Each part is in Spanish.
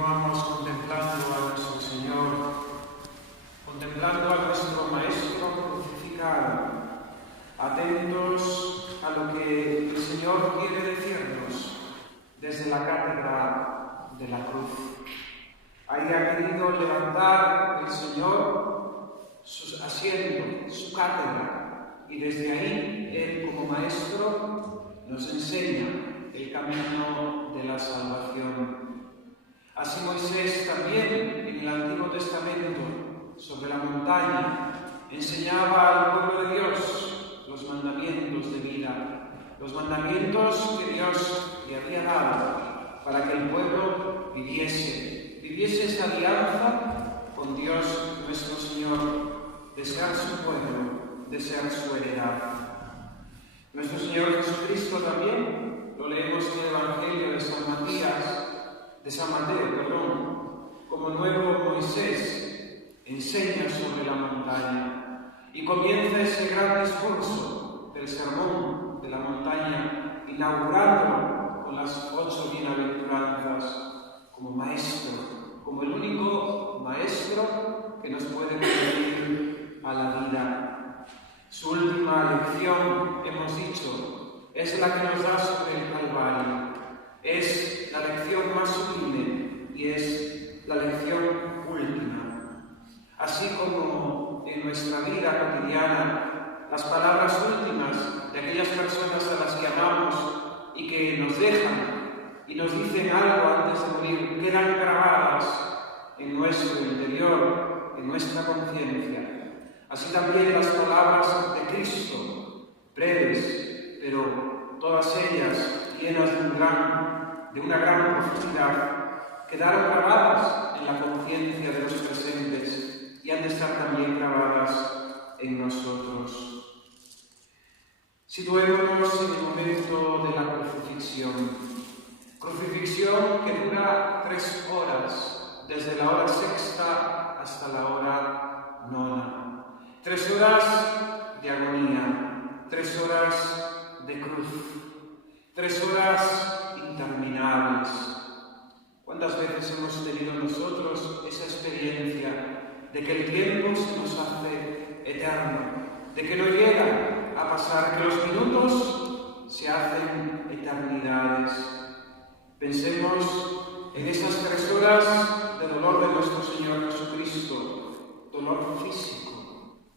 continuamos contemplando a nuestro Señor, contemplando a nuestro Maestro crucificado, atentos a lo que el Señor quiere decirnos desde la cátedra de la cruz. Ahí ha querido levantar el Señor su asiento, su cátedra, y desde ahí Él, como Maestro, nos enseña el camino de la salvación. Así Moisés también, en el Antiguo Testamento, sobre la montaña, enseñaba al pueblo de Dios los mandamientos de vida, los mandamientos que Dios le había dado para que el pueblo viviese esta alianza con Dios nuestro Señor, de ser su pueblo, de ser su heredad. Nuestro Señor Jesucristo también, lo leemos en el Evangelio de San Mateo, como nuevo Moisés, enseña sobre la montaña y comienza ese gran discurso del sermón de la montaña, inaugurándolo con las 8 bienaventuranzas, como maestro, como el único maestro que nos puede conducir a la vida. Su última lección, hemos dicho, es la que nos da sobre el Calvario. Es la lección más sublime y es la lección última. Así como en nuestra vida cotidiana, las palabras últimas de aquellas personas a las que amamos y que nos dejan y nos dicen algo antes de morir, quedan grabadas en nuestro interior, en nuestra conciencia. Así también las palabras de Cristo, breves, pero todas ellas llenas de una gran profundidad, quedaron grabadas en la conciencia de los presentes y han de estar también grabadas en nosotros. Situémonos en el momento de la crucifixión que dura 3 horas, desde la hora 6ª hasta la hora 9ª. 3 horas de agonía, 3 horas de cruz, 3 horas interminables. ¿Cuántas veces hemos tenido nosotros esa experiencia de que el tiempo se nos hace eterno, de que no llega a pasar, que los minutos se hacen eternidades? Pensemos en esas 3 horas de dolor de nuestro Señor Jesucristo, dolor físico,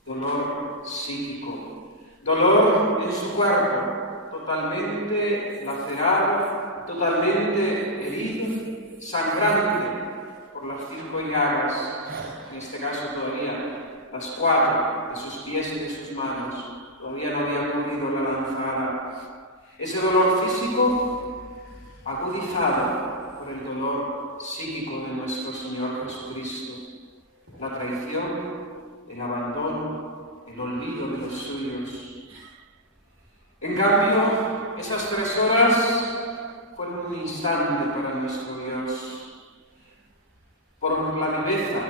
dolor psíquico, dolor en su cuerpo, totalmente lacerado, totalmente herido, sangrante por las 5 llagas, en este caso todavía las 4 de sus pies y de sus manos, todavía no había ocurrido la lanzada. Ese dolor físico agudizado por el dolor psíquico de nuestro Señor Jesucristo, la traición, el abandono, el olvido de los suyos. En cambio, esas 3 horas fueron un instante para nuestro Dios, por la viveza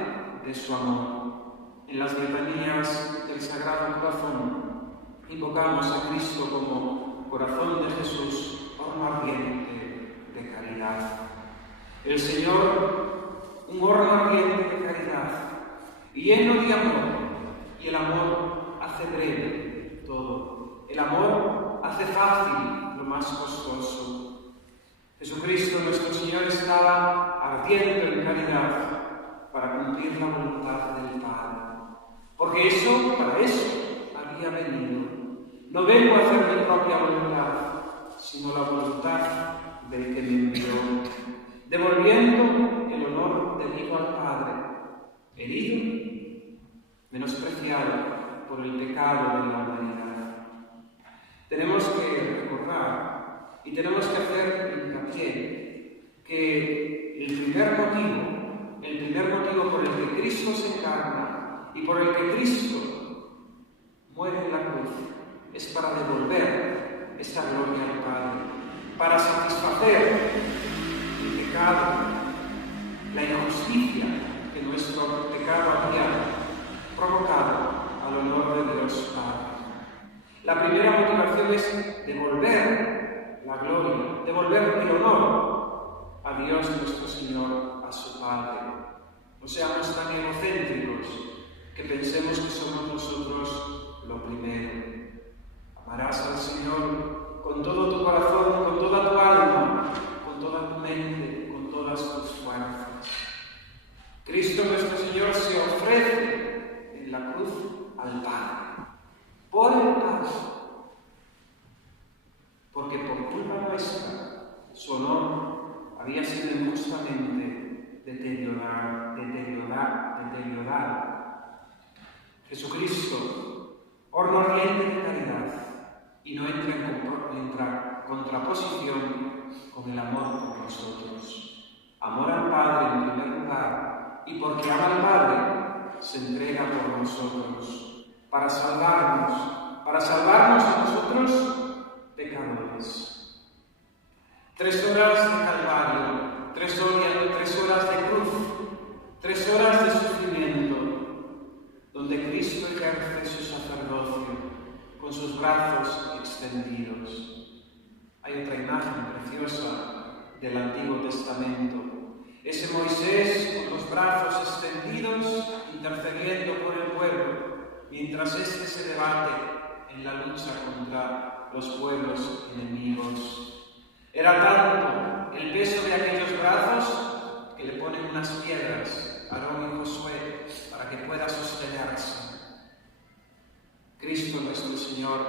de su amor. En las letanías del Sagrado Corazón invocamos a Cristo como corazón de Jesús, horno ardiente de caridad. El Señor, un horno ardiente de caridad, lleno de amor, y el amor hace breve todo. El amor hace fácil lo más costoso. Jesucristo, nuestro Señor, estaba ardiendo en caridad para cumplir la voluntad del Padre. Porque para eso había venido. No vengo a hacer mi propia voluntad, sino la voluntad del que me envió, devolviendo el honor debido al Padre, herido, menospreciado por el pecado de la humanidad. Tenemos que recordar y tenemos que hacer hincapié que el primer motivo por el que Cristo se encarna y por el que Cristo muere en la cruz es para devolver esa gloria al Padre, para satisfacer el pecado, la injusticia que nuestro pecado había provocado al honor de Dios Padre. La primera motivación es devolver la gloria, devolver el honor a a Dios nuestro Señor, a su Padre. No seamos tan egocéntricos que pensemos que somos nosotros lo primero. Amarás al Señor con todo tu corazón, con toda tu alma, con toda tu mente, con todas tus fuerzas. Cristo nuestro Señor se ofrece en la cruz al Padre, por el Padre, porque por culpa nuestra su honor había sido injustamente deteriorado. Jesucristo, horno ardiente de caridad, y no entra en contraposición con el amor por nosotros. Amor al Padre en primer lugar, y porque ama al Padre, se entrega por nosotros, para salvarnos a nosotros pecadores. 3 horas de Calvario, 3 horas de cruz, 3 horas de sufrimiento, donde Cristo ejerce su sacerdocio con sus brazos extendidos. Hay otra imagen preciosa del Antiguo Testamento. Ese Moisés con los brazos extendidos, intercediendo por el pueblo, mientras éste se debate en la lucha contra los pueblos enemigos. Era tanto el peso de aquellos brazos que le ponen unas piedras a Aarón y Josué para que pueda sostenerse. Cristo nuestro Señor,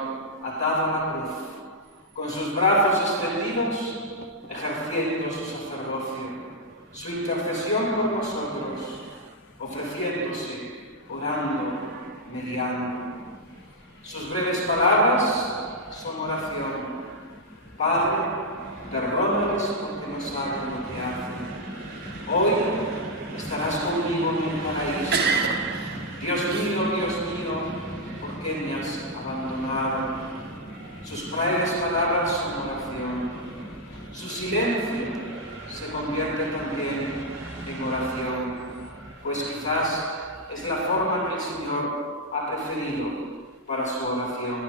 atado a la cruz, con sus brazos extendidos, ejerciendo su sacerdocio, su intercesión por nosotros, ofreciéndose, orando, mediando. Sus breves palabras son oración. Padre, perdónales porque no saben lo que hacen. Hoy estarás conmigo en el paraíso. Dios mío, ¿por qué me has abandonado? Sus breves palabras son oración. Su silencio se convierte también en oración, pues quizás es la forma que el Señor ha preferido para su oración.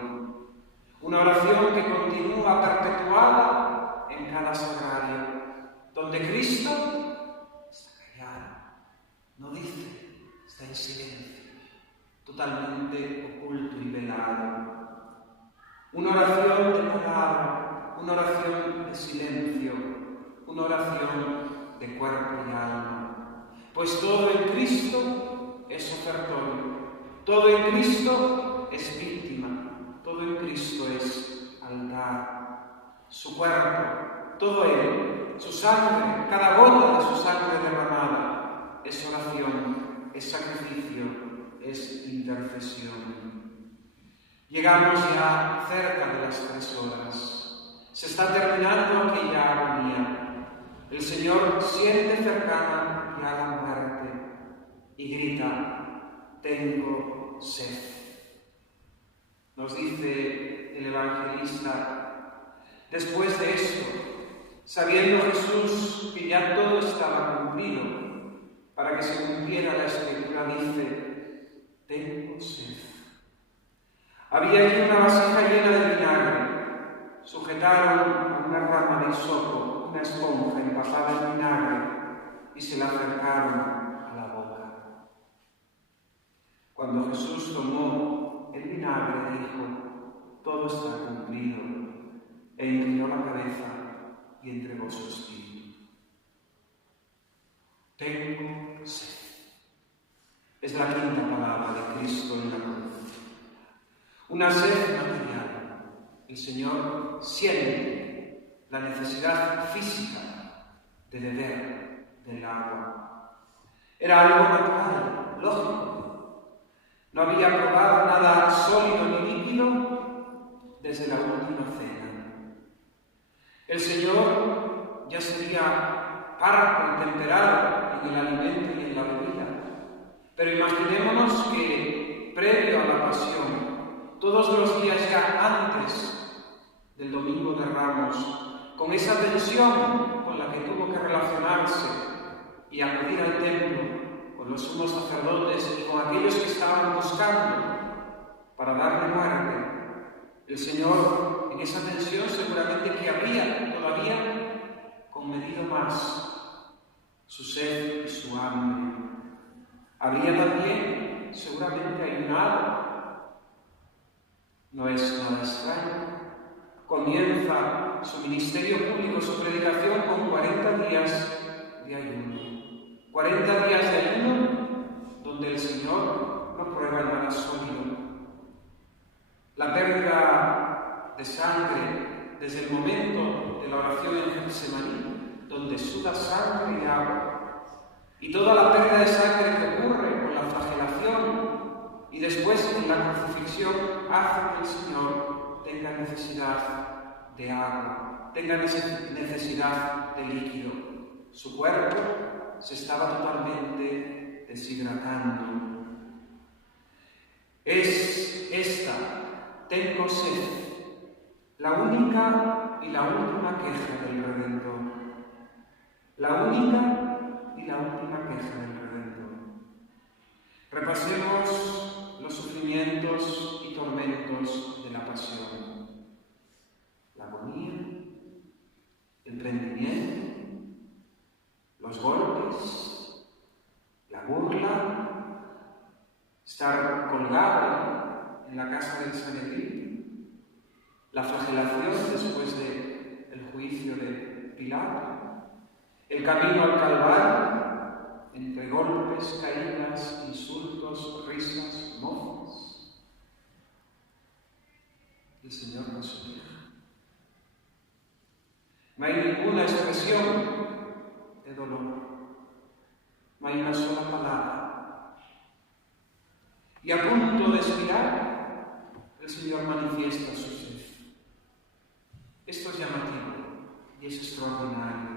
Una oración que continúa perpetuada en cada sagrario, donde Cristo está callado, no dice, está en silencio, totalmente oculto y velado. Una oración de palabra, una oración de silencio, una oración de cuerpo y alma. Pues todo en Cristo es ofertorio, todo en Cristo es víctima, todo en Cristo es altar. Su cuerpo, todo él, su sangre, cada gota de su sangre derramada, es oración, es sacrificio, es intercesión. Llegamos ya cerca de las 3 horas. Se está terminando aquella agonía. El Señor siente cercana ya la muerte y grita: tengo sed. Nos dice el evangelista, después de esto, sabiendo Jesús que ya todo estaba cumplido, para que se cumpliera la Escritura, dice: tengo sed. Había allí una vasija llena de vinagre. Sujetaron a una rama de hisopo una esponja empapada en vinagre y se la acercaron a la boca. Cuando Jesús tomó el vinagre, dijo: todo está cumplido, e inclinó la cabeza y entregó su espíritu. Tengo sed. Es la quinta palabra de Cristo en la cruz. Una sed material. El Señor siente la necesidad física de beber del agua. Era algo natural, lógico. No había probado nada sólido ni líquido desde la última cena. El Señor ya sería parco y temperado en el alimento y en la bebida. Pero imaginémonos que, previo a la pasión, todos los días ya antes del Domingo de Ramos, con esa tensión con la que tuvo que relacionarse y acudir al templo con los sumos sacerdotes y con aquellos que estaban buscando para darle muerte, el Señor en esa tensión seguramente que habría todavía con conmedido más su sed y su hambre. Habría también seguramente ayunado. No es nada extraño. Comienza su ministerio público, su predicación, con 40 días de ayuno. 40 días de ayuno donde el Señor no prueba nada sólido. La pérdida de sangre desde el momento de la oración en Getsemaní, donde suda sangre y agua, y toda la pérdida de sangre que ocurre con la flagelación y después en la crucifixión, hace que el Señor tenga necesidad de agua, tenga necesidad de líquido. Su cuerpo se estaba totalmente deshidratando. Es esta, tengo sed, la única y la última queja del Redentor. La única y la última queja del Redentor. Repasemos los sufrimientos y tormentos de la pasión. La agonía, el prendimiento, los golpes, la burla, estar colgado en la casa del Sanedrín, la flagelación después del juicio de Pilato, el camino al Calvario, entre golpes, caídas, insultos, risas, mofas. El Señor no se queja. No hay ninguna expresión de dolor. No hay una sola palabra. Y a punto de expirar, el Señor manifiesta su sed. Esto es llamativo y es extraordinario.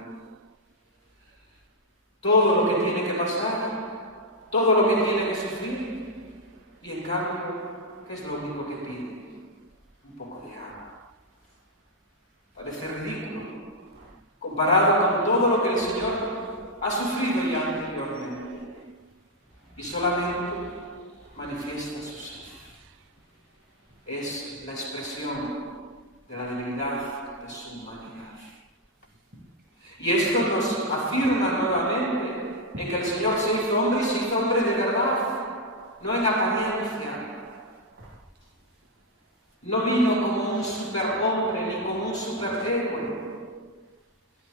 Todo lo que tiene que pasar, todo lo que tiene que sufrir, y en cambio, ¿qué es lo único que pide? Un poco de agua. Parece ridículo, comparado con todo lo que el Señor ha sufrido ya anteriormente, y solamente manifiesta su sed. Es la expresión de la divinidad de su humanidad. Y esto nos afirma nuevamente en que el Señor se hizo hombre y se hizo hombre de verdad, no en apariencia. No vino como un superhombre ni como un superhéroe.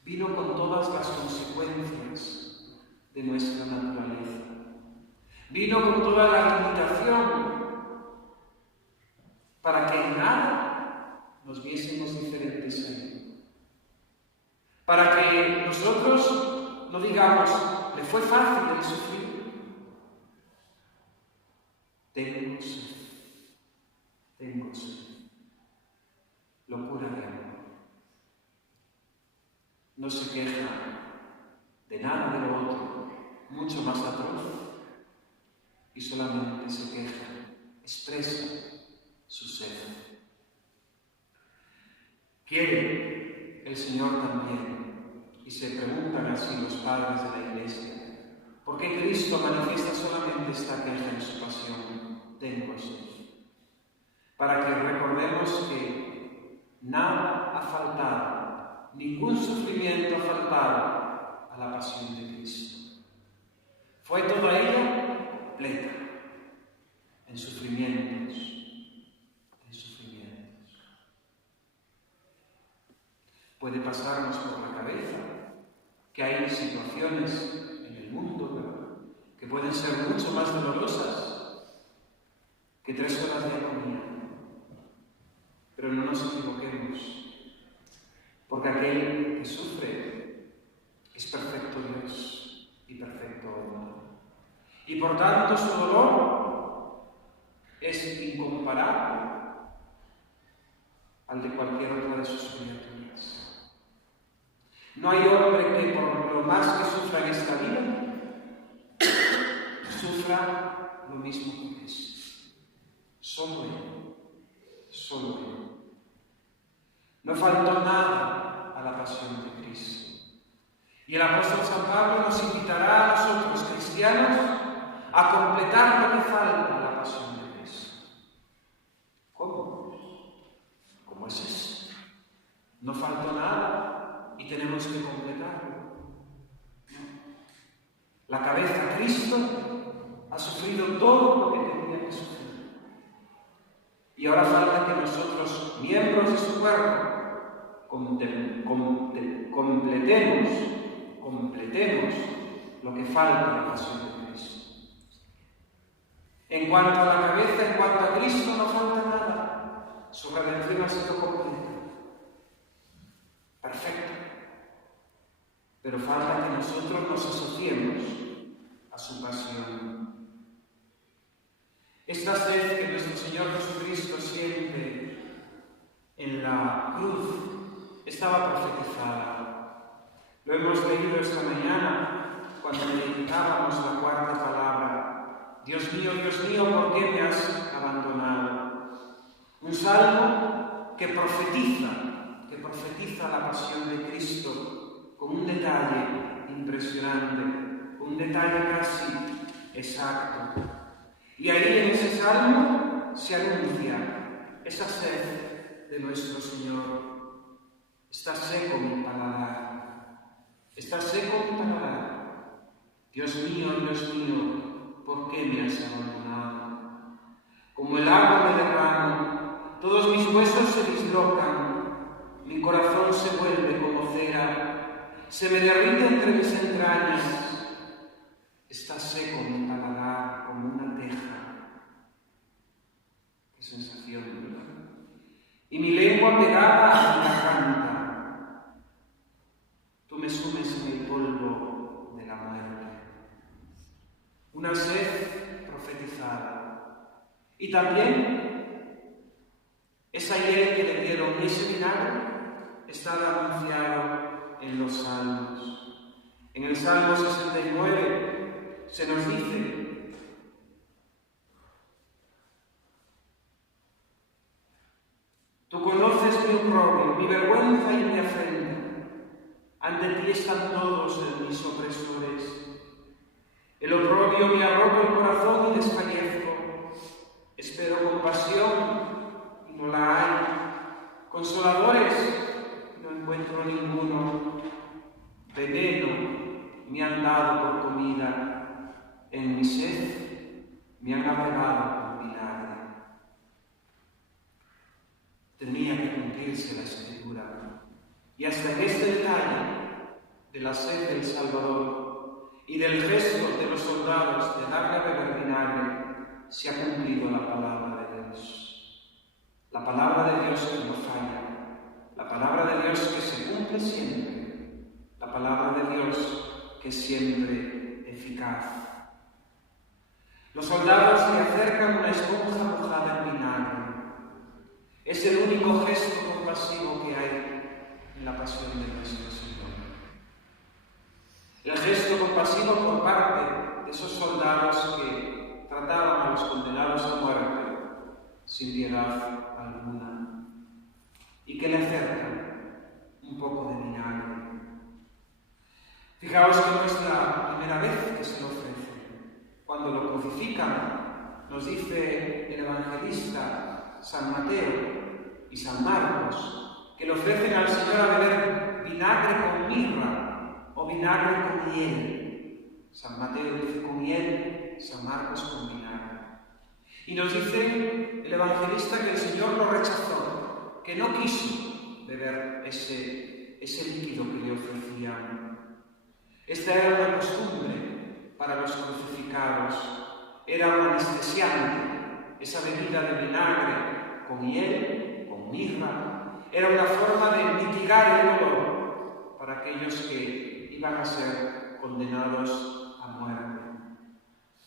Vino con todas las consecuencias de nuestra naturaleza. Vino con toda la limitación para que en nada nos viésemos diferentes a Él. Para que nosotros no digamos, le fue fácil el sufrir. Tengo sed. Locura de amor. No se queja de nada de lo otro, mucho más atroz, y solamente se queja, expresa su sed. Quiere el Señor también, y se preguntan así los padres de la Iglesia, ¿por qué Cristo manifiesta solamente esta queja en su pasión? Tengo sed. Para que recordemos que nada ha faltado, ningún sufrimiento ha faltado a la pasión de Cristo. Fue toda ella completa, en sufrimientos. Puede pasarnos por la cabeza que hay situaciones en el mundo, ¿verdad?, que pueden ser mucho más dolorosas que 3 horas de agonía. Pero no nos equivoquemos, porque aquel que sufre es perfecto Dios y perfecto hombre. Y por tanto su dolor es incomparable al de cualquier otra de sus criaturas. No hay hombre que por lo más que sufra en esta vida, sufra lo mismo que Cristo. Solo Él. No faltó nada a la pasión de Cristo. Y el apóstol San Pablo nos invitará a nosotros, cristianos, a completar lo que falta a la pasión de Cristo. ¿Cómo? ¿Cómo es eso? No faltó nada y y tenemos que completarlo. La cabeza, Cristo, ha sufrido todo lo que tenía que sufrir. Y ahora falta que nosotros, miembros de su cuerpo, completemos lo que falta en la pasión de Cristo. En cuanto a la cabeza, en cuanto a Cristo, no falta nada. Su redención ha sido completa. Perfecto. Pero falta que nosotros nos asociemos a su pasión. Esta sed que nuestro Señor Jesucristo siente en la cruz estaba profetizada. Lo hemos leído esta mañana cuando meditábamos la cuarta palabra. Dios mío, ¿por qué me has abandonado? Un salmo que profetiza la pasión de Cristo con un detalle impresionante, un detalle casi exacto. Y ahí en ese salmo se anuncia esa sed de nuestro Señor. Está seco mi paladar, está seco mi paladar. Dios mío, ¿por qué me has abandonado? Como el agua me derramo, todos mis huesos se dislocan, mi corazón se vuelve como cera, se me derrite entre mis entrañas. Está seco mi paladar como una teja. Qué sensación, ¿verdad? Y mi lengua pegada a mi garganta. Tú me sumes en el polvo de la muerte. Una sed profetizada. Y también esa hiel que le dieron y ese vinagre estaba anunciado en los salmos. En el Salmo 69 se nos dice: tú conoces mi oprobio, mi vergüenza y mi afrenta. Ante ti están todos mis opresores. El oprobio me ha roto el corazón y desfallezco. Espero compasión y no la hay. Consoladores, no encuentro ninguno. Veneno me han dado por comida. En mi sed me han apegado con vinagre. Tenía que cumplirse la Escritura. Y hasta en este detalle de la sed del Salvador y del gesto de los soldados de darle a beber vinagre, se ha cumplido la palabra de Dios. La palabra de Dios que no falla, la palabra de Dios que se cumple siempre, la palabra de Dios que es siempre eficaz. Los soldados le acercan una esponja mojada en vinagre. Es el único gesto compasivo que hay en la pasión de nuestro Señor. El gesto compasivo por parte de esos soldados que trataban a los condenados a muerte sin piedad alguna y que le acercan un poco de vinagre. Fijaos que no es la primera vez que se lo ofrece. Cuando lo crucifican, nos dice el evangelista San Mateo y San Marcos que le ofrecen al Señor a beber vinagre con mirra o vinagre con miel. San Mateo dice con miel, San Marcos con vinagre. Y nos dice el evangelista que el Señor lo rechazó, que no quiso beber ese líquido que le ofrecían. Esta era una costumbre para los crucificados, era un anestesiante, esa bebida de vinagre con miel, con mirra. Era una forma de mitigar el dolor para aquellos que iban a ser condenados a muerte.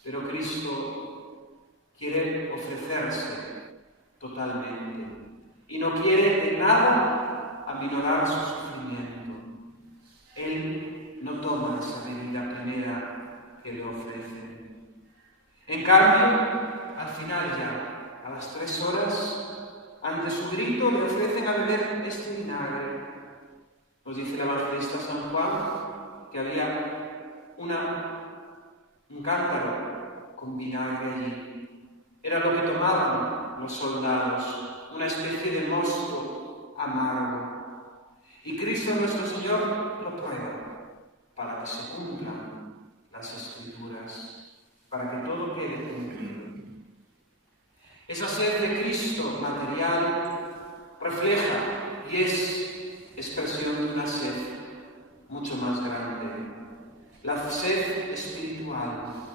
Pero Cristo quiere ofrecerse totalmente y no quiere de nada aminorar su sufrimiento. Él no toma esa bebida primera que le ofrecen. En cambio, al final ya, a las 3 horas, ante su grito le ofrecen a beber este vinagre. Nos dice el evangelista San Juan que había un cántaro con vinagre allí. Era lo que tomaban los soldados, una especie de mosto amargo. Y Cristo nuestro Señor lo prueba para que se cumplan las Escrituras, para que todo quede cumplido. Esa sed de Cristo material refleja y es expresión de una sed mucho más grande, la sed espiritual,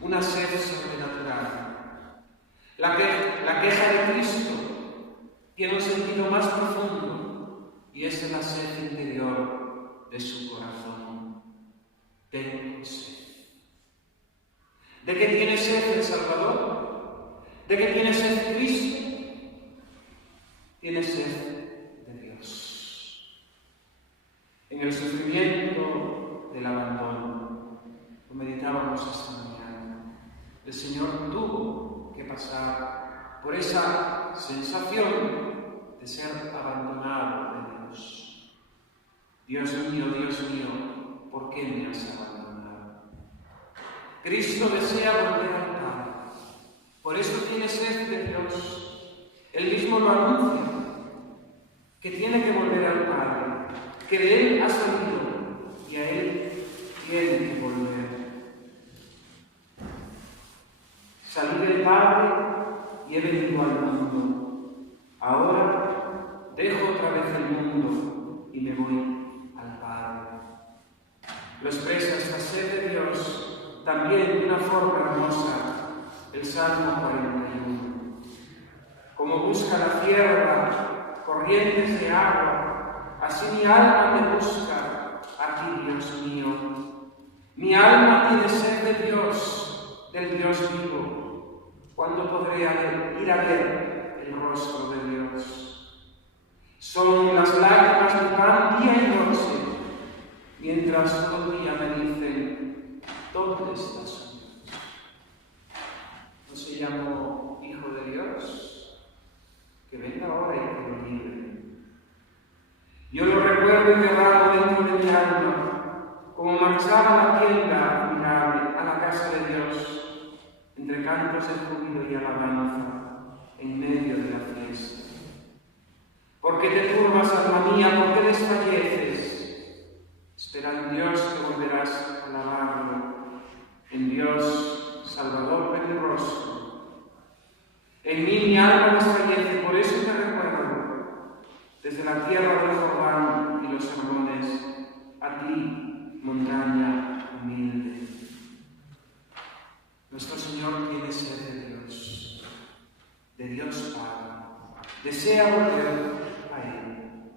una sed sobrenatural. La queja de Cristo tiene un sentido más profundo y es la sed interior de su corazón. Tengo sed. ¿De qué tiene sed el Salvador? ¿De qué tiene sed Cristo? Tiene sed de Dios. En el sufrimiento del abandono, lo meditábamos esta mañana, el Señor tuvo que pasar por esa sensación de ser abandonado de Dios. Dios mío, ¿por qué me has abandonado? Cristo desea volver al Padre, por eso tiene sed de Dios. Él mismo lo anuncia, que tiene que volver al Padre, que de Él ha salido y a Él tiene que volver. Salí del Padre y he venido al mundo. Ahora dejo otra vez el mundo y me voy al Padre. Lo expresa esta sed de Dios también de una forma hermosa el Salmo 41. Como busca la tierra corrientes de agua, así mi alma te busca a ti, Dios mío. Mi alma tiene sed de Dios, del Dios vivo. ¿Cuándo podré ir a ver el rostro de Dios? Son las lágrimas de pan día y noche, mientras todo el día me dicen, ¿dónde estás? ¿No se llamó Hijo de Dios? Que venga ahora y que lo libre. Yo lo recuerdo y derramo dentro de mi alma, como marchaba a la tienda admirable, a la casa de Dios, entre cantos de júbilo y alabanza, en medio de la fiesta. ¿Por qué te turbas, alma mía? ¿Por qué desfalleces? Espera en Dios que volverás a alabarlo, en Dios, Salvador peligroso. En mí mi alma desfallece, por eso te recuerdo, desde la tierra del Jordán y los sermones, a ti, montaña humilde. Nuestro Señor tiene sed de Dios Padre, desea volver a Él.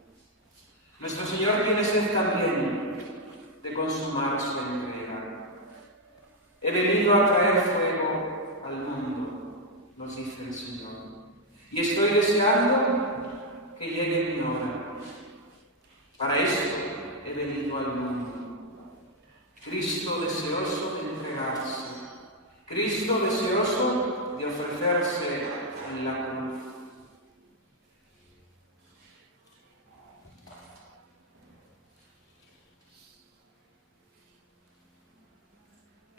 Nuestro Señor tiene sed también de consumar su entrega. He venido a traer fuego al mundo, nos dice el Señor, y estoy deseando que llegue mi hora. Para esto he venido al mundo. Cristo deseoso de entregarse, Cristo deseoso de ofrecerse en la cruz.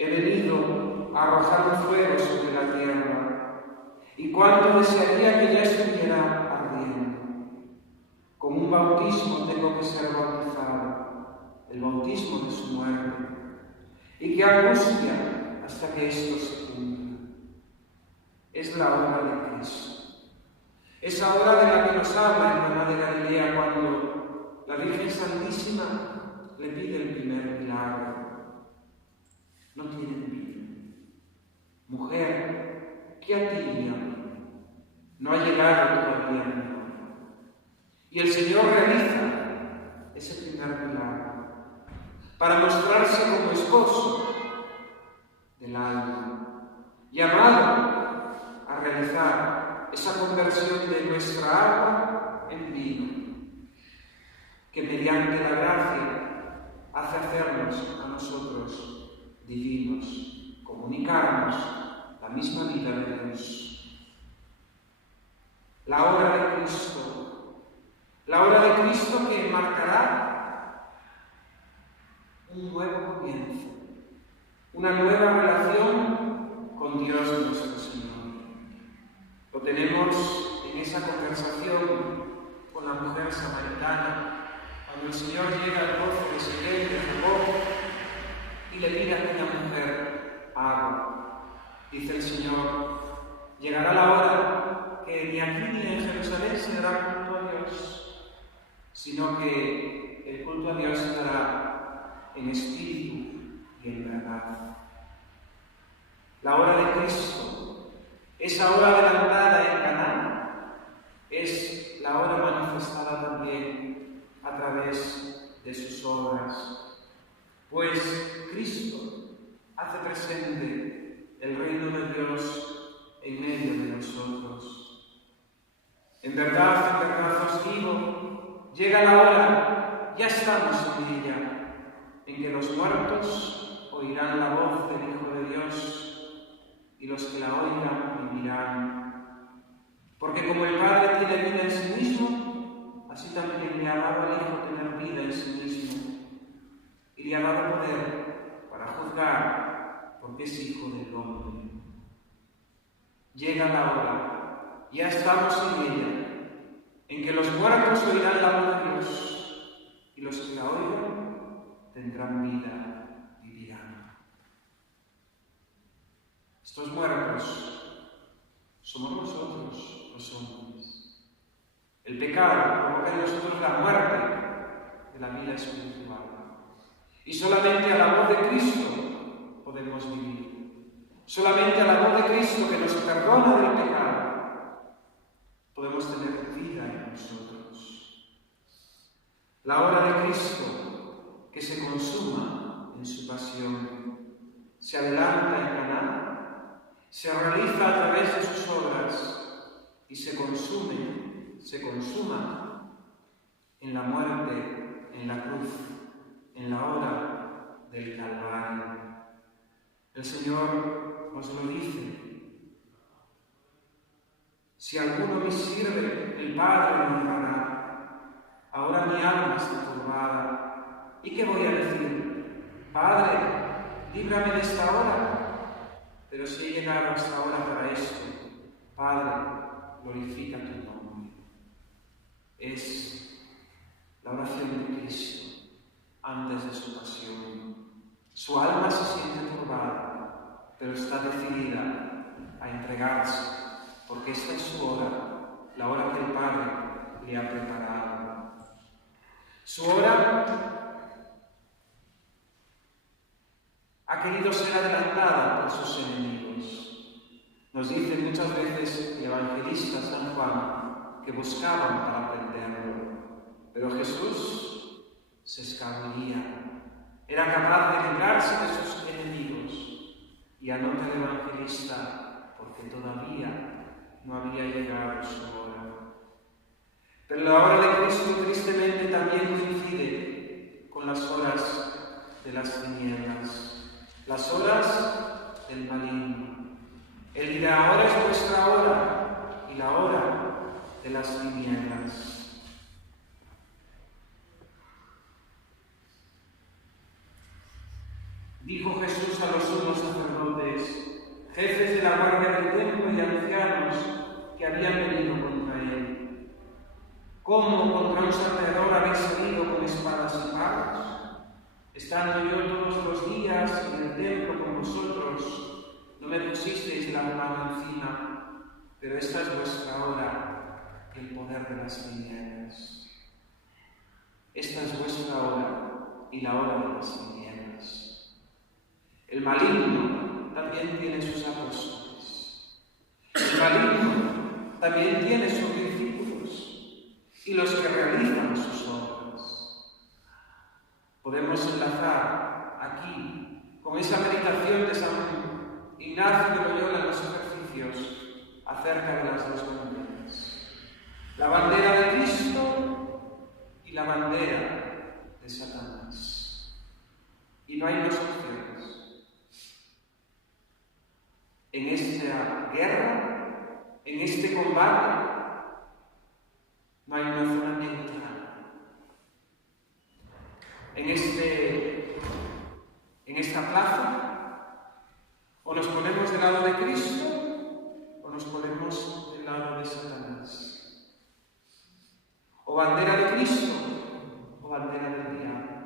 He venido a arrojar un fuego sobre la tierra, y cuánto desearía que ya estuviera ardiendo. Como un bautismo tengo que ser bautizado, el bautismo de su muerte, y qué angustia hasta que esto se cumpla. Es la hora de Cristo, esa hora de la que nos habla en Caná de Galilea cuando la Virgen Santísima le pide el primer milagro. No tienen vida. Mujer, ¿qué a ti y a mí? No ha llegado todavía mi hora. Y el Señor realiza ese primer milagro para mostrarse como esposo del alma, llamado a realizar esa conversión de nuestra agua en vino, que mediante la gracia hace hacernos a nosotros divinos, comunicarnos la misma vida de Dios. La hora de Cristo que marcará un nuevo comienzo, una nueva relación con Dios nuestro Señor. Lo tenemos en esa conversación con la mujer samaritana, Cuando el Señor llega al pozo de Siquem de Jacob y le pide a aquella mujer agua, dice el Señor: llegará la hora que ni aquí ni en Jerusalén se dará culto a Dios, sino que el culto a Dios se dará en espíritu y en verdad. La hora de Cristo, esa hora adelantada en Caná, es la hora manifestada también a través de sus obras, pues Cristo hace presente el reino de Dios en medio de nosotros. En verdad os digo, llega la hora, ya estamos en ella, en que los muertos oirán la voz del Hijo de Dios, y los que la oigan vivirán. Porque como el Padre tiene vida en sí mismo, así también le ha dado al Hijo tener vida en sí mismo, y le ha dado poder para juzgar, porque es Hijo del hombre. Llega la hora, ya estamos en ella, en que los muertos oirán la voz de Dios, y los que la oigan tendrán vida, vivirán. Estos muertos somos nosotros, los hombres. El pecado provoca en nosotros la muerte de la vida espiritual. Y solamente a la voz de Cristo podemos vivir. Solamente a la voz de Cristo, que nos perdona del pecado, podemos tener vida en nosotros. La hora de Cristo, que se consuma en su pasión, se adelanta en Caná, se realiza a través de sus obras y se consuma en la muerte, en la cruz, en la hora del Calvario. El Señor nos lo dice: si alguno me sirve, el Padre me honrará. Ahora mi alma está turbada. ¿Y qué voy a decir? Padre, líbrame de esta hora. Pero si he llegado hasta ahora para esto, Padre, glorifica tu nombre. Es la oración de Cristo antes de su pasión. Su alma se siente turbada, pero está decidida a entregarse, porque esta es su hora, la hora que el Padre le ha preparado. Su hora ha querido ser adelantada por sus enemigos. Nos dice muchas veces el evangelista San Juan que buscaban para prenderlo, pero Jesús se escabullía. Era capaz de librarse de sus enemigos, y anota el evangelista porque todavía no había llegado su hora. Pero la hora de Cristo tristemente también coincide con las horas de las tinieblas, las horas del maligno. Él dirá: ahora es vuestra hora, y la hora de las tinieblas. Dijo Jesús a los sumos sacerdotes, jefes de la guardia del templo y ancianos que habían venido contra él: ¿cómo contra un sacerdote habéis salido con espadas y palos? Estando yo todos los días en el templo con vosotros, no me pusisteis la mano encima, pero esta es vuestra hora, el poder de las tinieblas. Esta es vuestra hora y la hora de las tinieblas. El maligno también tiene sus apóstoles. El maligno también tiene sus discípulos y los que realizan sus obras. Podemos enlazar aquí con esa meditación de San Ignacio de Loyola en los ejercicios acerca de las dos banderas: la bandera de Cristo y la bandera de Satanás. Y no hay dos opciones. En esta guerra, en este combate, no hay una zona neutral. En esta plaza, o nos ponemos del lado de Cristo o nos ponemos lado de Satanás. O bandera de Cristo, o o bandera del diablo.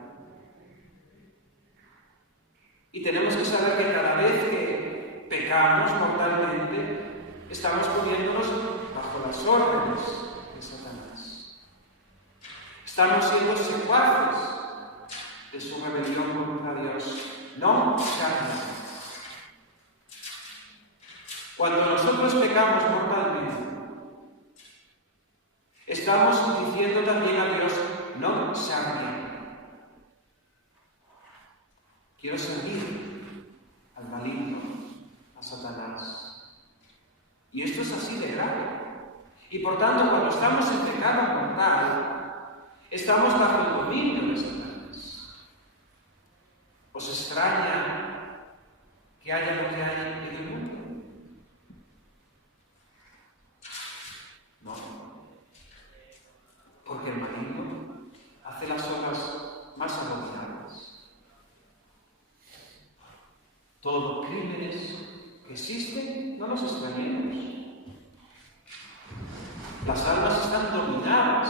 Y tenemos que saber que cada vez que pecamos mortalmente, estamos poniéndonos bajo las órdenes de Satanás. Estamos siendo secuaces de su rebelión contra Dios. No carne. Cuando nosotros pecamos mortalmente, estamos diciendo también a Dios, no sangre. Quiero servir al maligno, a Satanás. Y esto es así de grave. Y por tanto, cuando estamos en pecado mortal, estamos bajo el dominio de Satanás. ¿Os extraña que haya lo que hay en el mundo? No. Porque el maligno hace las obras más abominables. Todos crímenes que existen, no los extrañemos. Las almas están dominadas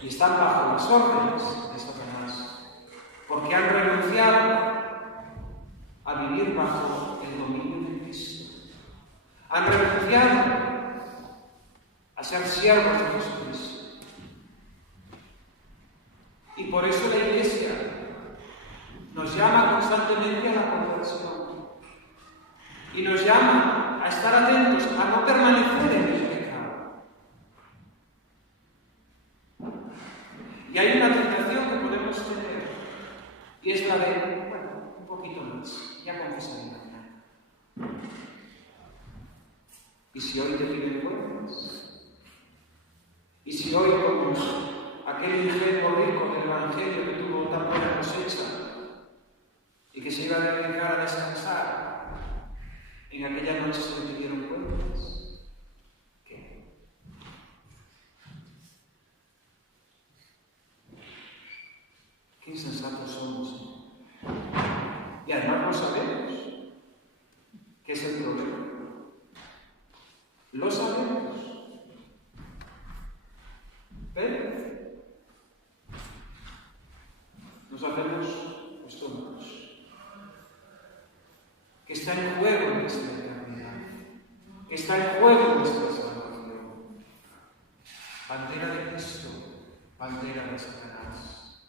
y están bajo las órdenes de Satanás, porque han renunciado a vivir bajo el dominio de Cristo. Han renunciado a ser siervos de Jesucristo. Y por eso la Iglesia nos llama constantemente a la conversión y nos llama a estar atentos, a no permanecer en el pecado. Y hay una tentación que podemos tener, y es la de, un poquito más, ya confesaré mañana. ¿Y si hoy te piden cuentas? ¿Y si hoy, como aquel ingenuo rico del Evangelio que tuvo tan buena cosecha y que se iba a dedicar a descansar, en aquella noche se le pidieron cuentas? ¿Qué? Qué insensatos somos. Y además no sabemos qué es el problema. Lo sabemos. Pero nos hacemos los tontos. Que está en juego nuestra eternidad. Que está en juego nuestra salvación. Bandera de Cristo, bandera de Satanás.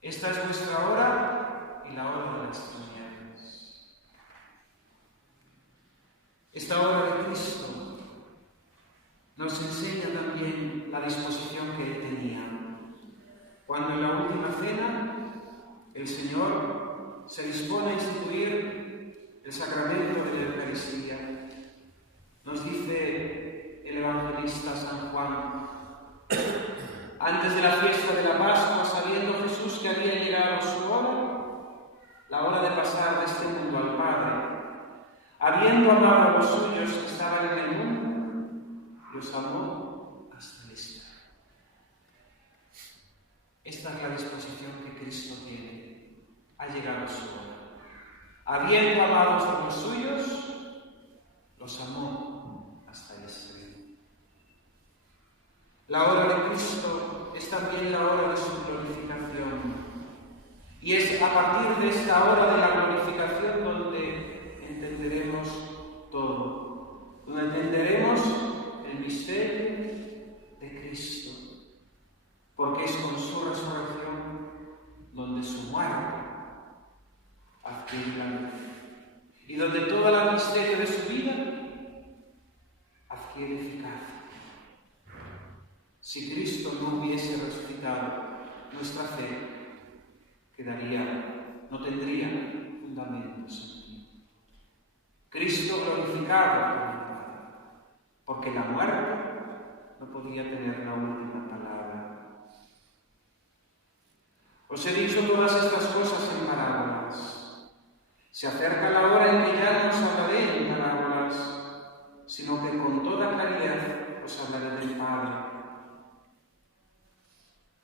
Esta es nuestra hora y la hora de las tinieblas. Esta hora de Cristo nos enseña también la disposición que él tenía. Cuando en la última cena el Señor se dispone a instituir el sacramento de la Eucaristía, nos dice el evangelista San Juan: antes de la fiesta de la Pascua, sabiendo Jesús que había llegado su hora, la hora de pasar de este mundo al Padre, habiendo amado a los suyos que estaban en el mundo, los amó hasta el extremo. Esta es la disposición que Cristo tiene. Ha llegado su hora. Habiendo amado a los suyos, los amó hasta el extremo. La hora de Cristo es también la hora de su glorificación. Y es a partir de esta hora de la glorificación donde entenderemos todo. Donde entenderemos el misterio de Cristo. Porque es con su resurrección donde su muerte adquiere la luz. Y donde todo el misterio de su vida adquiere eficacia. Si Cristo no hubiese resucitado, nuestra fe no tendría fundamentos. Cristo glorificado, porque la muerte no podía tener la última palabra. Os he dicho todas estas cosas en parábolas. Se acerca la hora en que ya no os hablaré en parábolas, sino que con toda claridad os hablaré del Padre.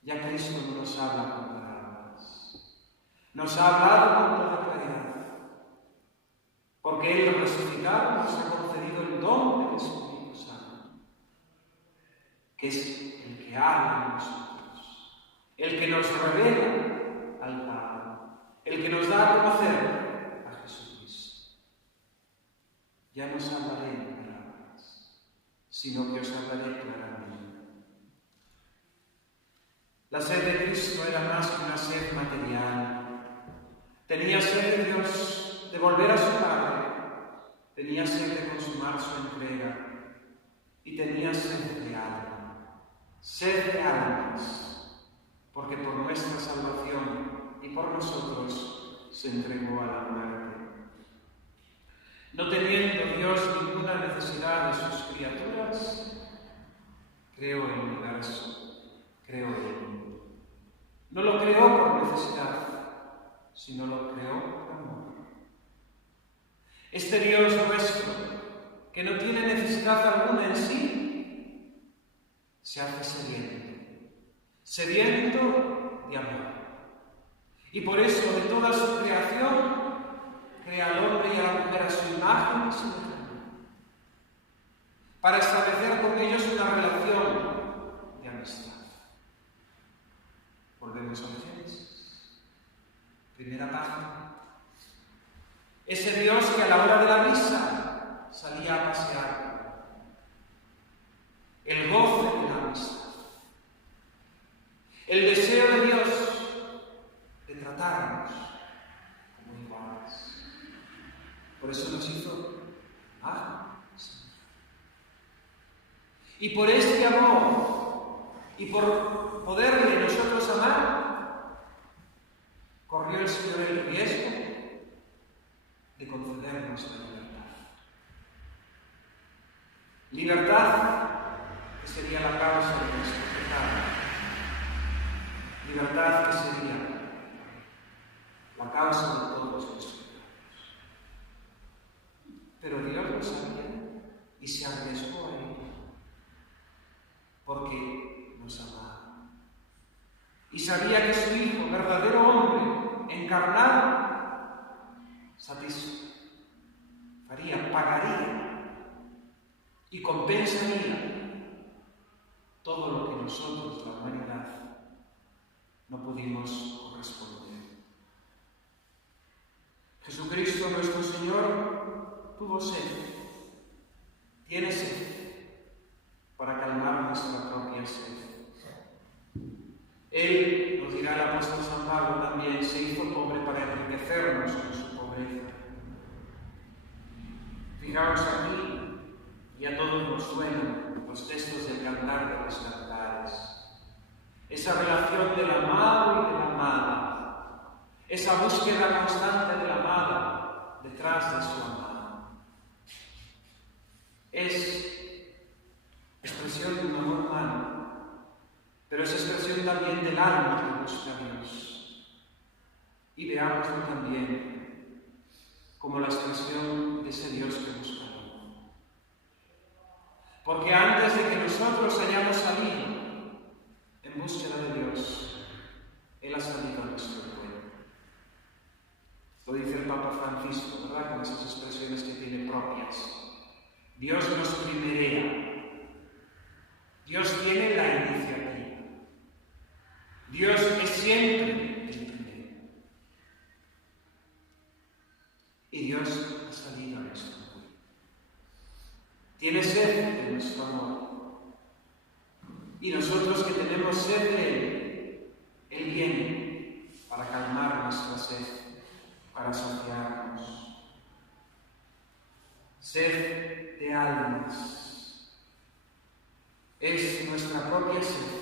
Ya Cristo no nos habla con parábolas. Nos ha hablado con toda claridad. Porque Él, resucitado, nos ha concedido el don del Espíritu Santo, que es el que habla en nosotros, el revela al Padre, el que nos da a conocer a Jesucristo. Ya no os hablaré en palabras, sino que os hablaré claramente. La sed de Cristo era más que una sed material. Tenía sed de Dios, de volver a su Padre. Tenía sed de consumar su entrega. Y tenía sed de alma. Sed de almas. Porque por nuestra salvación y por nosotros se entregó a la muerte. No teniendo Dios ninguna necesidad de sus criaturas, creó el universo, creó Él. No lo creó por necesidad, sino lo creó por amor. Este Dios nuestro, que no tiene necesidad alguna en sí, se hace sediento de amor. Y por eso de toda su creación, crea al hombre y a la mujer a su imagen y semejanza, para establecer con ellos una relación de amistad. Volvemos a Génesis, primera página. Ese Dios que a la hora de la misa salía a pasear, el goce de la amistad, el deseo de Dios de tratarnos como iguales. Por eso nos hizo imagen. Y por este amor y por poderle nosotros amar, corrió el Señor el riesgo de concedernos la libertad. Libertad que sería la causa de nuestro pecado. Libertad que sería la causa de todos nuestros pecados. Pero Dios lo sabía y se arriesgó a ello, porque nos amaba. Y sabía que su Hijo, verdadero hombre, encarnado, satisfaría, pagaría y compensaría todo lo que nosotros, la humanidad, no pudimos corresponder. Jesucristo nuestro Señor tuvo sed, tiene sed, para calmar nuestra propia sed. Él, nos dirá el apóstol San Pablo también, se hizo pobre para enriquecernos con su pobreza. Fijaos aquí, y a todos nos suenan los textos del Cantar de los Cantares. Esa relación del amado y de la amada, esa búsqueda constante de la amada detrás de su amada. Es expresión de un amor humano, pero es expresión también del alma que busca a Dios. Y veámoslo también como la expresión de ese Dios que busca a Dios. Porque antes de que nosotros hayamos salido en búsqueda de Dios, Él ha salido a nuestro encuentro. Lo dice el Papa Francisco, ¿verdad? Con esas expresiones que tiene propias. Dios nos primerea. Dios tiene la iniciativa. Dios es siempre el primero. Y Dios ha salido a nuestro encuentro. Tiene sed de nuestro amor. Y nosotros que tenemos sed de Él viene para calmar nuestra sed, para saciarnos. Sed de almas. Es nuestra propia sed.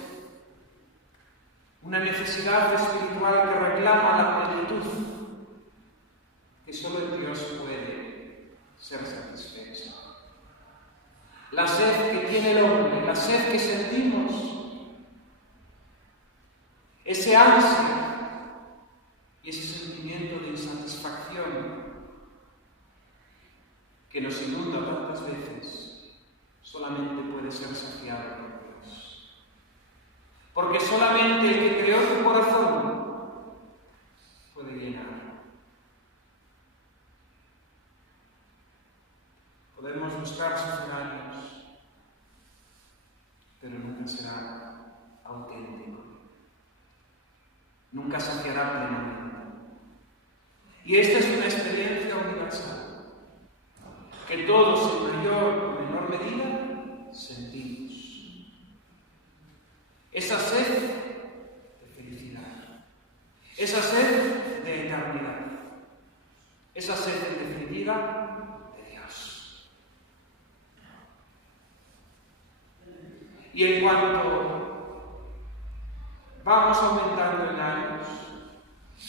Una necesidad espiritual que reclama la plenitud, que solo en Dios puede ser satisfecha. La sed que tiene el hombre, la sed que sentimos, ese ansia y ese sentimiento de insatisfacción que nos inunda tantas veces, solamente puede ser saciado por Dios. Porque solamente el que creó tu corazón puede llenar. Podemos buscar sucedáneos, pero nunca será auténtico. nunca saciará plenamente. Y esta es una experiencia universal, que todos en mayor o menor medida sentimos. Esa sed de felicidad, esa sed de eternidad, esa sed en definitiva de Dios. Y en cuanto vamos aumentando en años,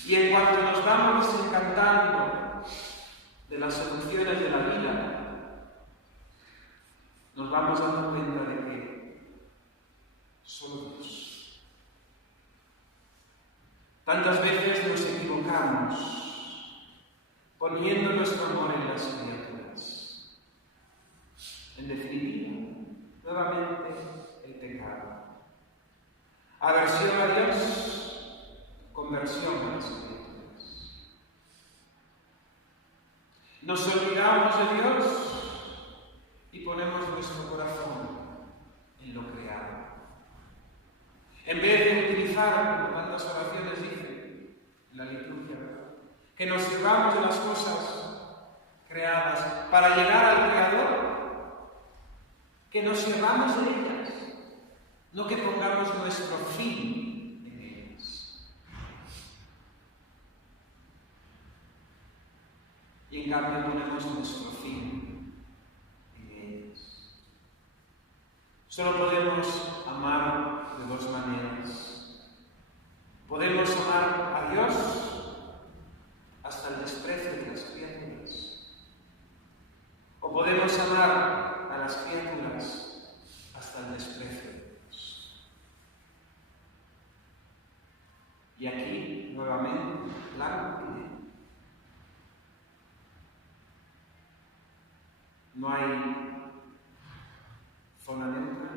y en cuanto nos vamos desencantando de las seducciones de la vida, nos vamos dando cuenta de que solo Dios. Tantas veces nos equivocamos poniendo nuestro amor en las criaturas. En definitiva, nuevamente el pecado. Aversión a Dios, conversión a las criaturas. Nos olvidamos de Dios y ponemos nuestro corazón en lo creado. En vez de utilizar, como tantas oraciones dicen en la liturgia, que nos sirvamos de las cosas creadas para llegar al Creador, que nos sirvamos de ellas, no que pongamos nuestro fin en ellas. Y en cambio ponemos nuestro fin en ellas. Solo podemos amar de dos maneras. Podemos amar a Dios hasta el desprecio de las criaturas. O podemos amar a las criaturas hasta el desprecio de Dios. Y aquí, nuevamente, blanco y negro. No hay zona neutra.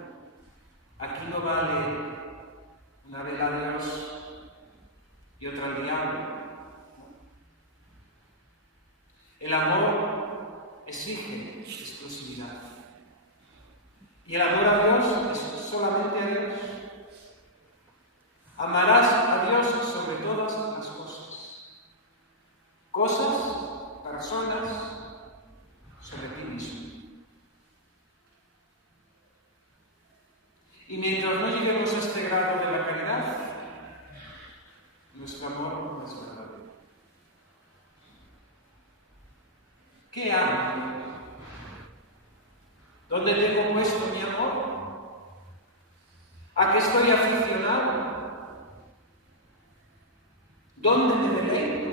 Aquí no vale una vela a Dios y otra al diablo. El amor exige exclusividad. Y el amor a Dios es solamente a Dios. Amarás a Dios sobre todas las cosas. Cosas, personas, sobre ti mismo. Y mientras no lleguemos a este grado de la caridad, nuestro amor no es verdadero. ¿Qué amo? ¿Dónde tengo puesto mi amor? ¿A qué estoy aficionado? ¿Dónde me deleito?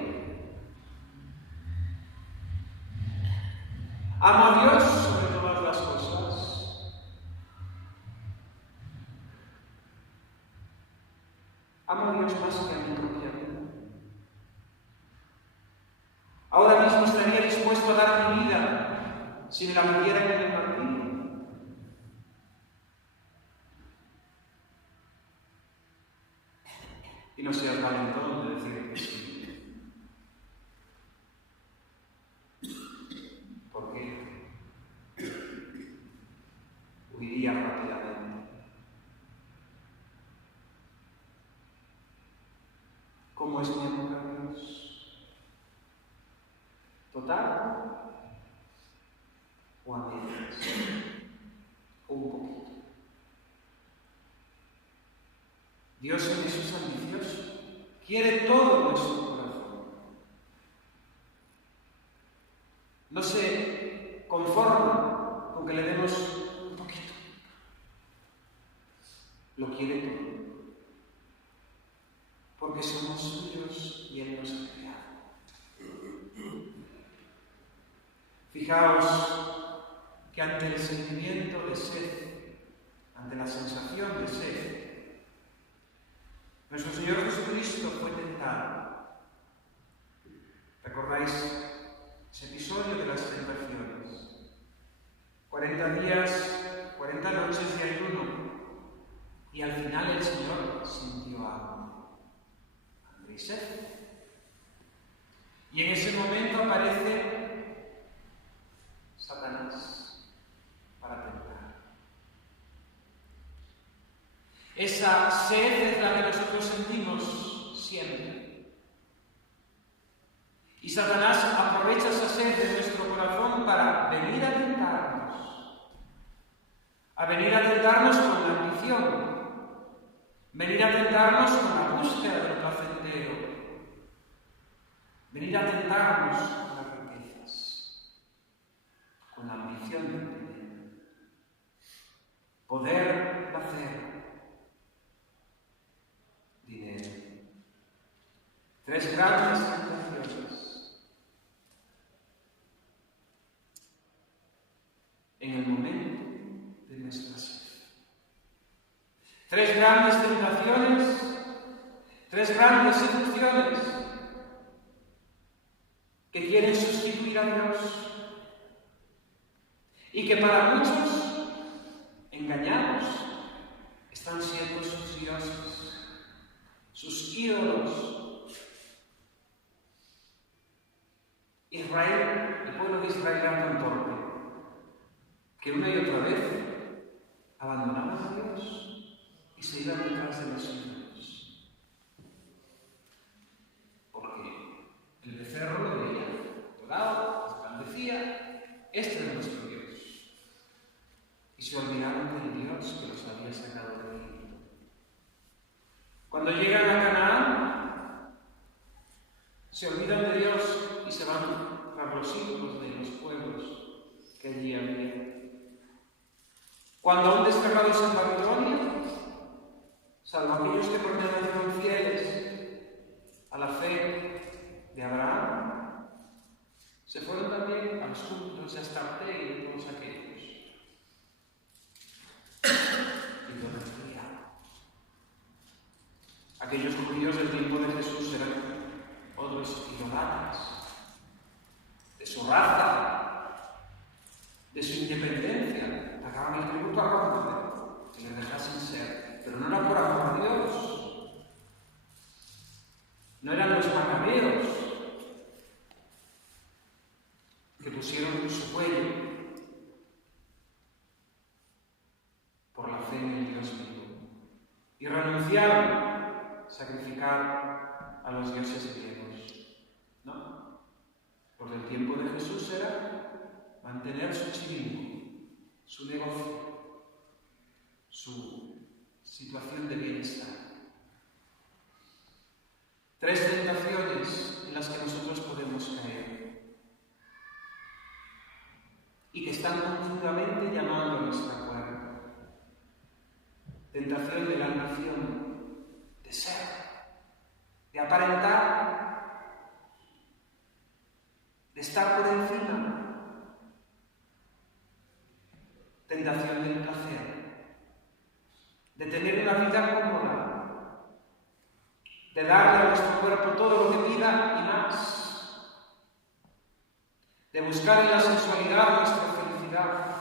¿Amo a Dios sobre todas las cosas? ¿Amo a Dios más que a mi propia vida? Ahora mismo estaría dispuesto a dar mi vida si me la metieran en el martirio. Y no seas valentón de decir que sí. ¿Por qué? Huiría rápidamente. ¿Cómo es mi amor a Dios? ¿Total? ¿O a medias? ¿O un poquito? Dios en Jesús ambicioso quiere todo nuestro corazón. No se conforma con que le demos un poquito. Lo quiere todo. Porque somos suyos y Él nos ha creado. Fijaos que ante el sentimiento de sed, ante la sensación de sed, nuestro Señor Jesucristo fue tentado. ¿Recordáis ese episodio de las tentaciones? 40 días, 40 noches de ayuno, y al final el Señor sintió hambre y sed. Y en ese momento aparece Satanás para tentar. Esa sed es la que nosotros sentimos siempre. Y Satanás aprovecha esa sed de nuestro corazón para venir a tentarnos con la ambición, venir a tentarnos con la búsqueda del placentero, venir a tentarnos con las riquezas, con la ambición de tener, poder, placer, dinero. Tres grandes tentaciones en el momento de nuestra sed. Tres grandes tentaciones, tres grandes seducciones que quieren sustituir a Dios y que para muchos, engañados, están siendo sus dioses, sus ídolos. Israel, el pueblo de Israel era tan torpe que una y otra vez abandonaban a Dios y se iban detrás de los ídolos. Porque el becerro lo veía, dorado, resplandecía, este es nuestro Dios. Y se olvidaron del Dios que los había sacado de Egipto. Cuando llegan a Canaán, se olvidan de Dios y se van a los ídolos de los pueblos que allí había. Cuando aún desterrados en Babilonia, salvo aquellos que permanecieron fieles a la fe de Abraham, se fueron también a los cultos, a Astarte y a todos aquellos. Idolatría. Aquellos judíos del tiempo de Jesús eran otros idolatras, de su raza, de su independencia, pagaban el tributo a Roma, que les dejasen ser, pero no era por amor a Dios, no eran los macabeos que pusieron su cuello por la fe en el Dios vivo y renunciaron a sacrificar a los dioses griegos, ¿no? Los del tiempo de Jesús era mantener su chiringo, su negocio, su situación de bienestar. Tres tentaciones en las que nosotros podemos caer y que están continuamente llamando a nuestra puerta. Tentación de la ambición, de ser, de aparentar, de estar por encima. Tentación del placer, de tener una vida cómoda, de darle a nuestro cuerpo todo lo que pida y más, de buscar en la sensualidad nuestra felicidad,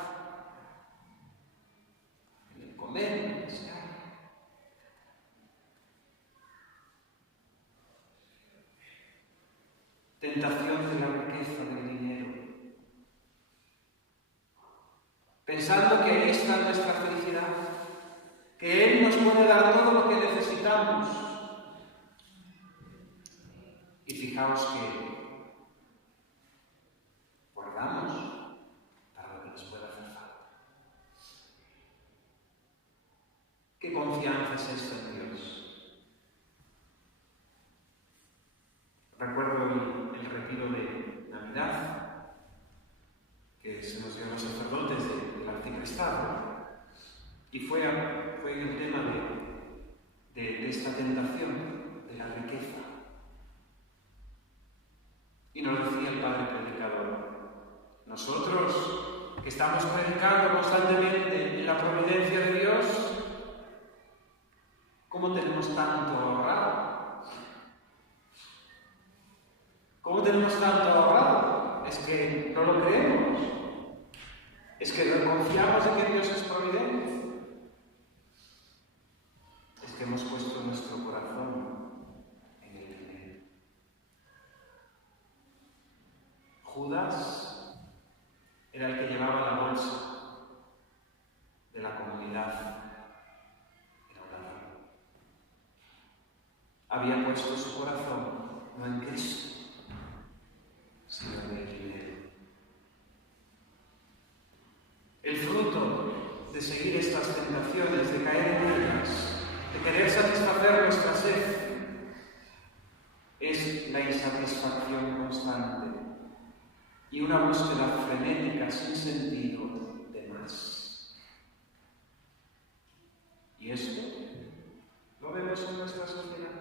en el comer, en el desear. Tentación de la riqueza del dinero, pensando que ahí está nuestra felicidad, que Él nos puede dar todo lo que necesitamos. Y fijaos que guardamos para lo que nos pueda hacer falta. ¿Qué confianza es esta en Dios? Recuerdo el retiro de Navidad que se nos dio a los sacerdotes del arciprestazgo y fue el tema de esta tentación de la riqueza. Y nos decía el padre predicador: nosotros que estamos predicando constantemente en la providencia de Dios, ¿cómo tenemos tanto ahorrado? ¿Cómo tenemos tanto ahorrado? Es que no lo creemos. Es que no confiamos en que Dios es providente. Es que hemos puesto nuestro corazón en el dinero. Judas era el que llevaba la bolsa de la comunidad en oración. había puesto su corazón no en Cristo, sino en el dinero. El fruto de seguir estas tentaciones, de caer en ellas, de querer satisfacer nuestra sed, es la insatisfacción constante y una búsqueda frenética sin sentido de más. Y esto lo vemos en nuestra sociedad.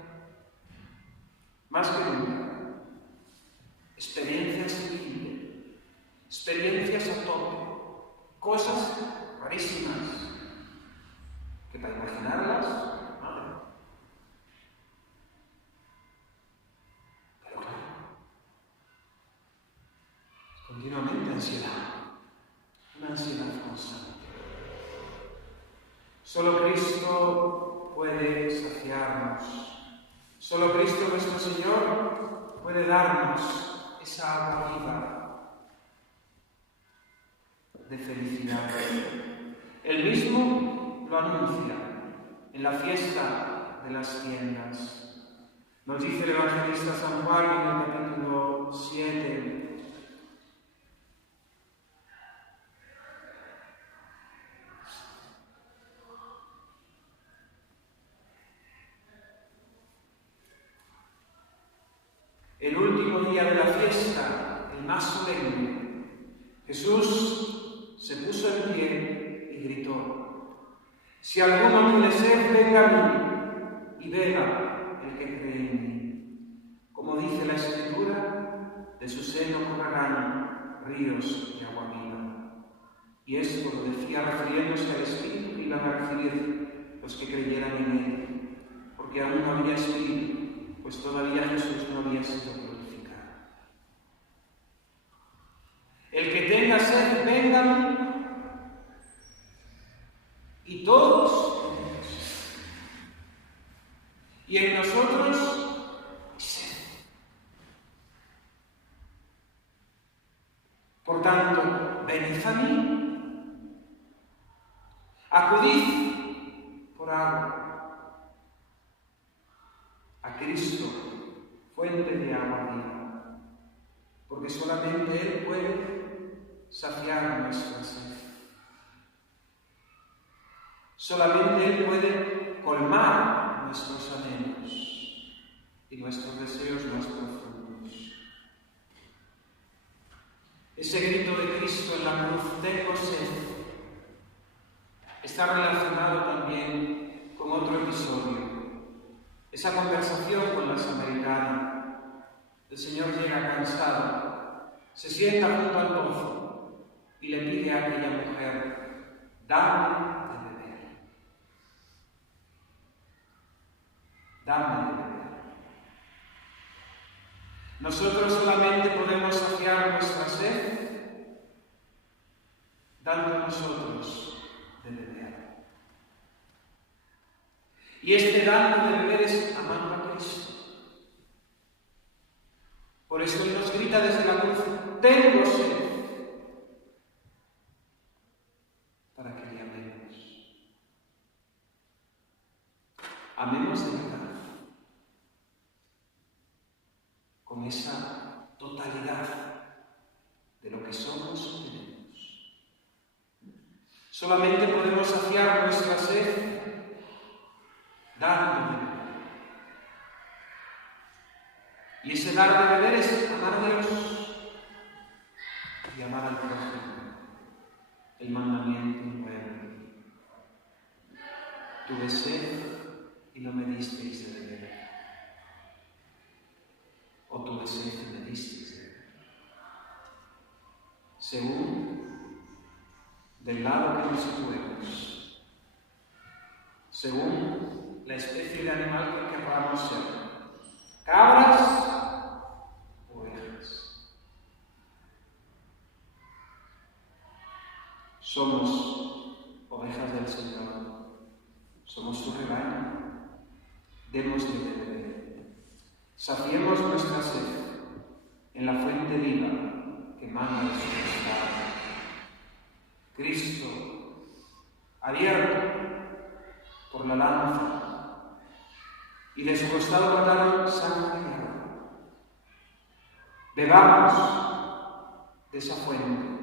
Más que nunca, experiencias límite, experiencias a tope, cosas rarísimas, que para imaginarlas, madre. Pero claro, continuamente ansiedad, una ansiedad constante. Solo Cristo puede saciarnos. Solo Cristo nuestro Señor puede darnos esa agua viva de felicidad. Él mismo lo anuncia en la fiesta de las tiendas. Nos dice el evangelista San Juan en el capítulo 7. El último día de la fiesta, el más solemne, Jesús se puso en pie y gritó: si alguno tiene sed, venga a mí y beba el que cree en mí. Como dice la Escritura, de su seno correrán ríos de agua viva. Y esto lo decía refiriéndose al Espíritu que iban a recibir los que creyeran en él, porque aún no había Espíritu, pues todavía Jesús no había sido glorificado. El que tenga sed, venga a mí, y todos tenemos sed. Y en nosotros sed. Por tanto, venid a mí, acudid por agua a Cristo, fuente de agua viva, porque solamente Él puede saciar nuestra sed. Solamente Él puede colmar nuestros anhelos y nuestros deseos más profundos. Ese grito de Cristo en la cruz, tengo sed, está relacionado también con otro episodio. Esa conversación con la samaritana. El Señor llega cansado, se sienta junto al pozo y le pide a aquella mujer: dame de beber. Dame de beber. Nosotros solamente podemos saciar nuestra sed dando a nosotros de beber. Y este dando de beber es amando a Cristo. Por eso Él nos grita desde la cruz: tengo sed, para que le amemos. Amemos de verdad, con esa totalidad de lo que somos y tenemos. Solamente podemos saciar nuestra sed dando de beber. Y ese dar de beber es amar a Dios y amar al prójimo, el mandamiento nuevo. Tuve sed y no me disteis de beber. O tuve sed y me disteis de beber. Según del lado que nos situemos, según la especie de animal que querramos ser, cabras, ovejas. Somos ovejas del Señor, somos su rebaño, demos de beber, saciemos nuestra sed en la fuente viva que emana de su costado. Cristo, abierto por la lanza, y de su costado mataron sangre y agua. Bebamos de esa fuente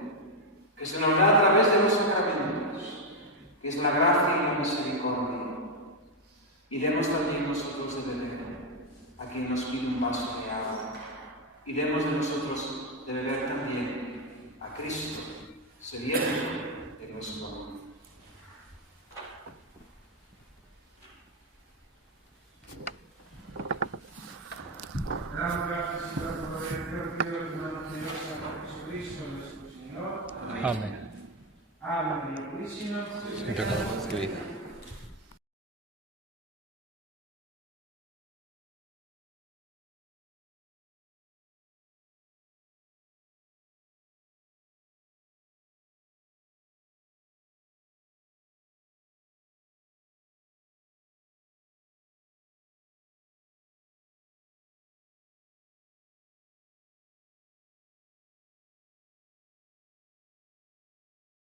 que se nos da a través de los sacramentos, que es la gracia y la misericordia. Y demos también nosotros de beber a quien nos pide un vaso de agua. Y demos de nosotros de beber también a Cristo, sediento de nuestro amor. Gracias, Señor, por el Dios, hermano Dios, por Jesucristo, nuestro Señor. Amén. Ave María Purísima. Sin pecado concebida.